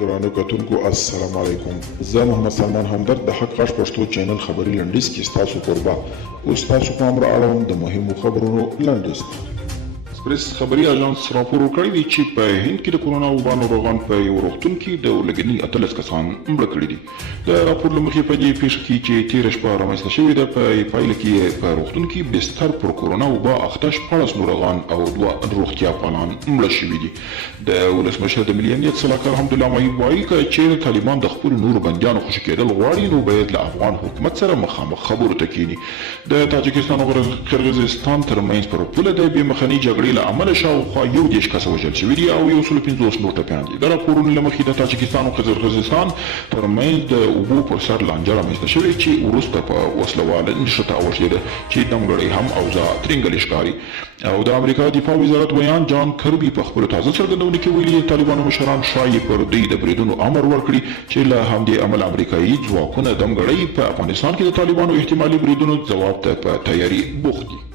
درانه کتونکو السلام علیکم. زه محمد سلمان همدرد د حق غږ پښتو چینل خبري لنډیز کې ستاسو کوربه اوس تاسو پام را اړوم د مهمو خبرونو لنډیز. پریس خبري اژانس راپور ورکړی دی چې په هند کې د کورونا وبا ناروغان په یو روغتون کې د لږني 18 کسان مړه کړي دي. د راپور له مخې په دې پیښه کې چې تېره شپه رامنځته شوې ده په پایله کې په روغتون کې بستر پر کورونا وبا اخته 14 ناروغان او 2 روغتیا پالان مړه شوي دي. د ولسمشر د ملي امنیت سلاکار حمدالله معیب وایي که چیرې طالبان د خپلو نورو بندیانو خوشي کېدل غواړي نو باید له افغان حکومت سره مخامخ خبرو ته کښېني. د تاجکستان او قرغیزستان ترمنځ پر پوله د بې مخنۍ جګړې له امله شاوخوا 11 کسه وژل شوي دي او 150 نور ټپیان دي. د راپورونو له مخې د تاجکستان او قرغیزستان ترمنځ د اوبو پر سر لانجه رامنځته شوې چې وروسته په وسلواله نښته اوښتېده چې دمګړی هم اوضاع ترینګلې ښکاري. او د امریکا دفاع وزارت ویان جان کربي په خپلو تازه څرګندونو کې ویلي د طالبانو مشران ښایي پر دوی د بریدونو امر ورکړي چې له همدې امله امریکایي ځواکونه دمګړی په افغانستان کې د طالبانو احتمالي بریدونو ځواب ته په تیاري بوخت دي.